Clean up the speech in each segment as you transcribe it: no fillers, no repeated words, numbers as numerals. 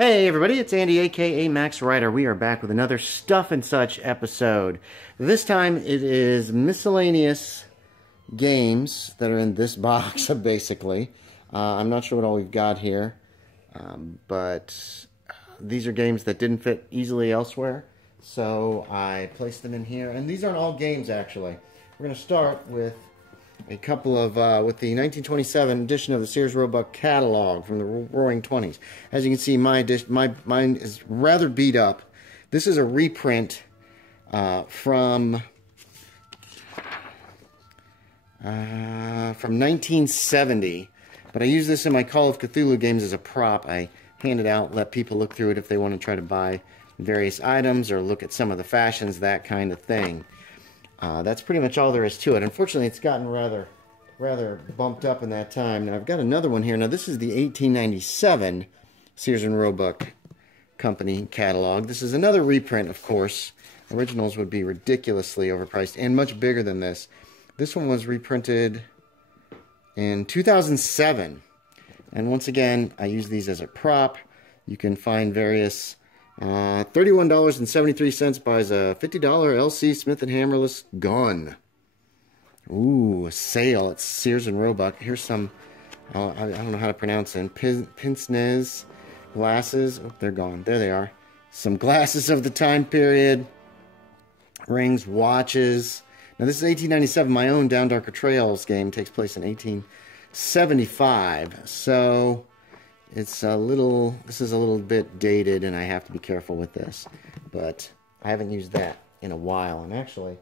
Hey everybody, it's Andy aka Max Writer. We are back with another Stuff and Such episode. This time it is miscellaneous games that are in this box, basically. I'm not sure what all we've got here, but these are games that didn't fit easily elsewhere, so I placed them in here. And these aren't all games, actually. We're going to start with a couple of, with the 1927 edition of the Sears Roebuck Catalog from the Roaring Twenties. As you can see, mine is rather beat up. This is a reprint from 1970, but I use this in my Call of Cthulhu games as a prop. I hand it out, let people look through it if they want to try to buy various items or look at some of the fashions, that kind of thing. That's pretty much all there is to it. Unfortunately, it's gotten rather bumped up in that time. Now, I've got another one here. Now, this is the 1897 Sears and Roebuck Company catalog. This is another reprint, of course. Originals would be ridiculously overpriced and much bigger than this. This one was reprinted in 2007. And once again, I use these as a prop. You can find various... $31.73 buys a $50 LC Smith & Hammerless gun. Ooh, a sale at Sears and Roebuck. Here's some, I don't know how to pronounce them. Pince-nez glasses. Oh, they're gone. There they are. Some glasses of the time period. Rings, watches. Now, this is 1897. My own Down Darker Trails game takes place in 1875. So... this is a little bit dated, and I have to be careful with this. But I haven't used that in a while. And actually,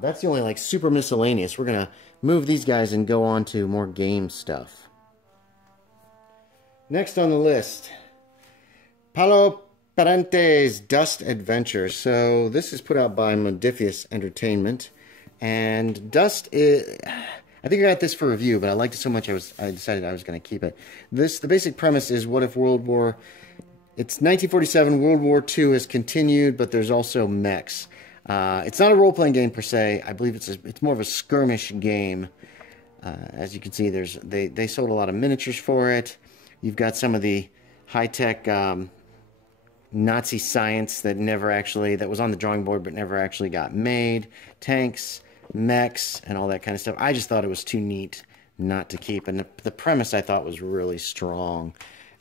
that's the only, like, super miscellaneous. We're going to move these guys and go on to more game stuff. Next on the list, Paulo Parente's Dust Adventure. So this is put out by Modifius Entertainment. And Dust is... I think I got this for review, but I liked it so much I decided I was going to keep it. The basic premise is, what if it's 1947, World War II has continued, but there's also mechs. It's not a role-playing game per se. I believe it's more of a skirmish game. As you can see, they sold a lot of miniatures for it. You've got some of the high-tech Nazi science that was on the drawing board but never actually got made. Tanks, mechs, and all that kind of stuff. I just thought it was too neat not to keep, and the premise I thought was really strong.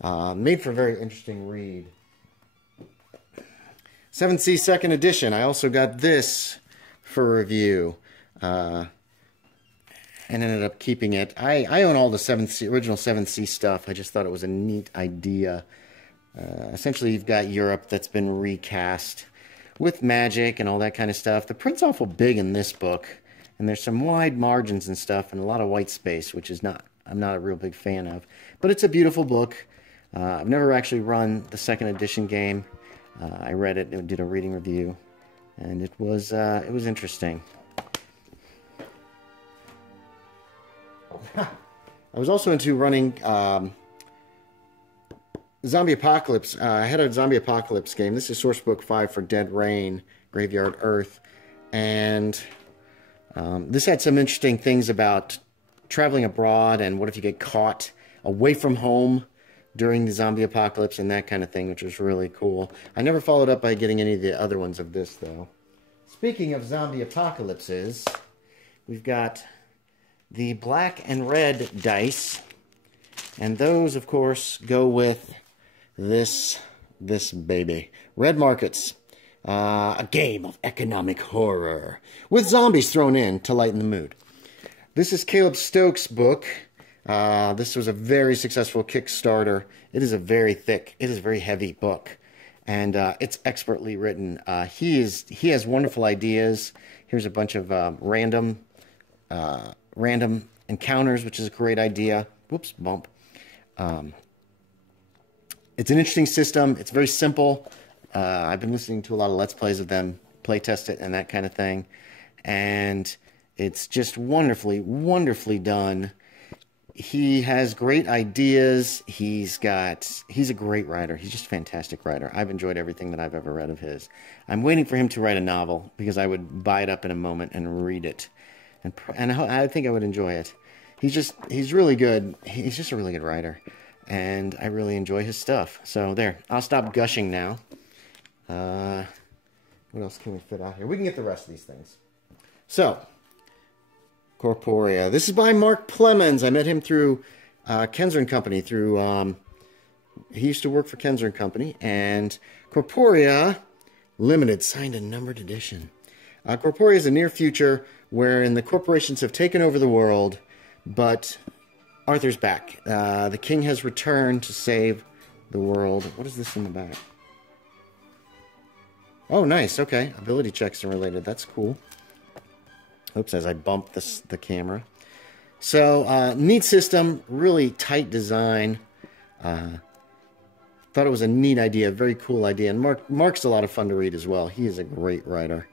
Made for a very interesting read. 7th Sea 2nd edition. I also got this for review, and ended up keeping it. I own all the original 7th Sea stuff. I just thought it was a neat idea. Essentially, you've got Europe that's been recast with magic and all that kind of stuff. The print's awful big in this book, and there's some wide margins and stuff and a lot of white space, which I'm not a real big fan of. But it's a beautiful book. I've never actually run the 2nd edition game. I read it and did a reading review, and it was interesting. I was also into running Zombie Apocalypse. I had a Zombie Apocalypse game. This is Sourcebook 5 for Dead Rain, Graveyard Earth. And this had some interesting things about traveling abroad and what if you get caught away from home during the zombie apocalypse and that kind of thing, which was really cool. I never followed up by getting any of the other ones of this, though. Speaking of zombie apocalypses, we've got the black and red dice. And those, of course, go with this baby. Red Markets, a game of economic horror, with zombies thrown in to lighten the mood. This is Caleb Stokes' book. This was a very successful Kickstarter. It is a very heavy book, and it's expertly written. He has wonderful ideas. Here's a bunch of random encounters, which is a great idea. Whoops, bump. It's an interesting system. It's very simple. I've been listening to a lot of Let's Plays of them, playtest it and that kind of thing. And it's just wonderfully, wonderfully done. He has great ideas. He's a great writer. He's just a fantastic writer. I've enjoyed everything that I've ever read of his. I'm waiting for him to write a novel because I would buy it up in a moment and read it. And I think I would enjoy it. He's really good. He's just a really good writer. and I really enjoy his stuff. So there, I'll stop gushing now. What else can we fit out here? We can get the rest of these things. So, Corporia. This is by Mark Plemons. I met him through Kenzer & Company. He used to work for Kenzer & Company. And Corporia Limited, signed and numbered edition. Corporia is a near future wherein the corporations have taken over the world, but Arthur's back. The king has returned to save the world. What is this in the back? Oh, nice. Okay. Ability checks are related. That's cool. Oops, as I bumped the camera. So, neat system. Really tight design. Thought it was a neat idea. Very cool idea. And Mark's a lot of fun to read as well. He is a great writer.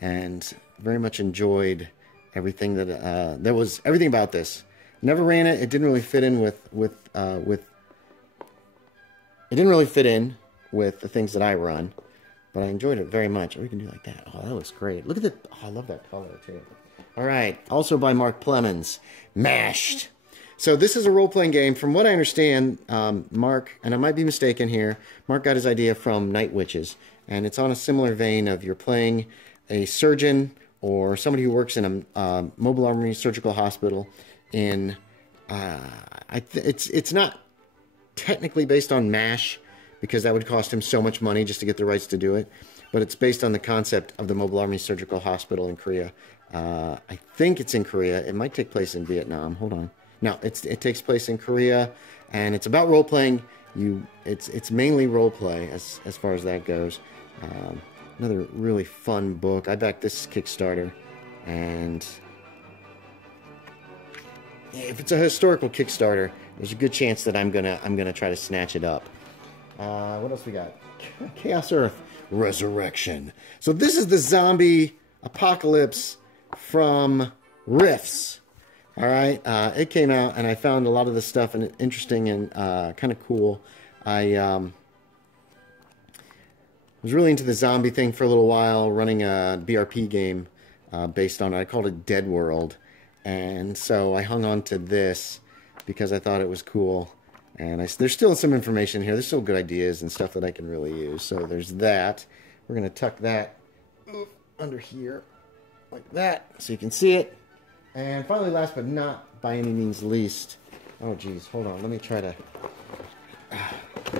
And very much enjoyed everything that... everything about this. Never ran it. It didn't really fit in with it didn't really fit in with the things that I run. But I enjoyed it very much. Or we can do like that. Oh, that looks great. Look at that. Oh, I love that color, too. All right. Also by Mark Plemons. Mashed. So this is a role-playing game. From what I understand, Mark, and I might be mistaken here, Mark got his idea from Night Witches. And it's on a similar vein of you're playing a surgeon or somebody who works in a mobile army surgical hospital in... it's not technically based on MASH, because that would cost him so much money just to get the rights to do it. But it's based on the concept of the Mobile Army Surgical Hospital in Korea. I think it's in Korea. It might take place in Vietnam. Hold on. No, it takes place in Korea, and it's about role-playing. It's mainly role-play as far as that goes. Another really fun book. I backed this Kickstarter, and if it's a historical Kickstarter, there's a good chance that I'm gonna try to snatch it up. What else we got? Chaos Earth Resurrection. So this is the zombie apocalypse from Riffs. All right, it came out, and I found a lot of this stuff interesting and kind of cool. I was really into the zombie thing for a little while, running a BRP game based on it. I called it Dead World, and so I hung on to this because I thought it was cool. And there's still some information here. There's still good ideas and stuff that I can really use. So there's that. We're going to tuck that under here like that so you can see it. And finally, last but not by any means least. Oh, geez. Hold on. Let me try to...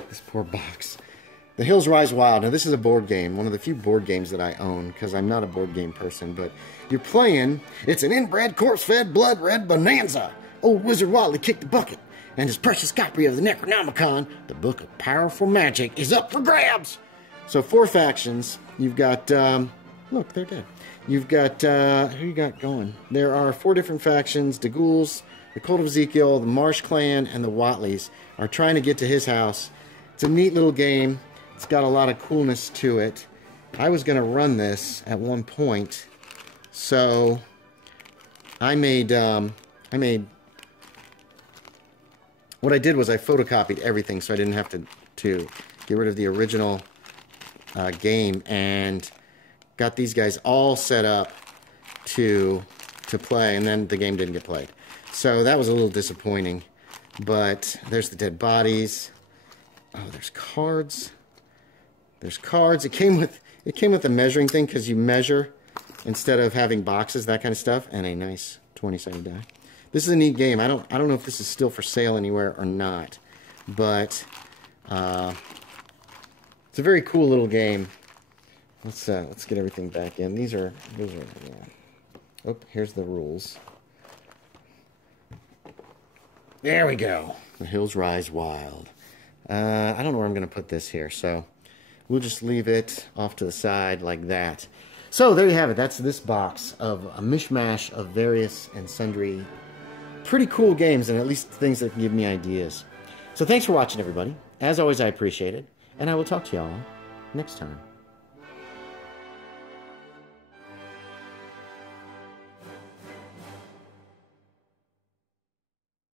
this poor box. The Hills Rise Wild. Now, this is a board game. One of the few board games that I own because I'm not a board game person. But you're playing... It's an inbred, corpse-fed, blood-red bonanza. Old Wizard Wally kicked the bucket. And his precious copy of the Necronomicon, the Book of Powerful Magic, is up for grabs. So 4 factions. You've got, look, they're dead. You've got, who you got going? There are 4 different factions. The Ghouls, the Cult of Ezekiel, the Marsh Clan, and the Watleys are trying to get to his house. It's a neat little game. It's got a lot of coolness to it. I was going to run this at one point. So I made what I did was I photocopied everything so I didn't have to get rid of the original game, and got these guys all set up to play, and then the game didn't get played. So that was a little disappointing. But there's the dead bodies. Oh, there's cards. There's cards. It came with a measuring thing because you measure instead of having boxes, that kind of stuff, and a nice 20-sided die. This is a neat game. I don't know if this is still for sale anywhere or not, but it's a very cool little game. Let's get everything back in. Those are yeah. Oh, here's the rules. There we go. The Hills Rise Wild. I don't know where I'm going to put this here, so we'll just leave it off to the side like that. So there you have it. That's this box of a mishmash of various and sundry pretty cool games, and at least things that can give me ideas. So thanks for watching, everybody. As always, I appreciate it, and I will talk to y'all next time.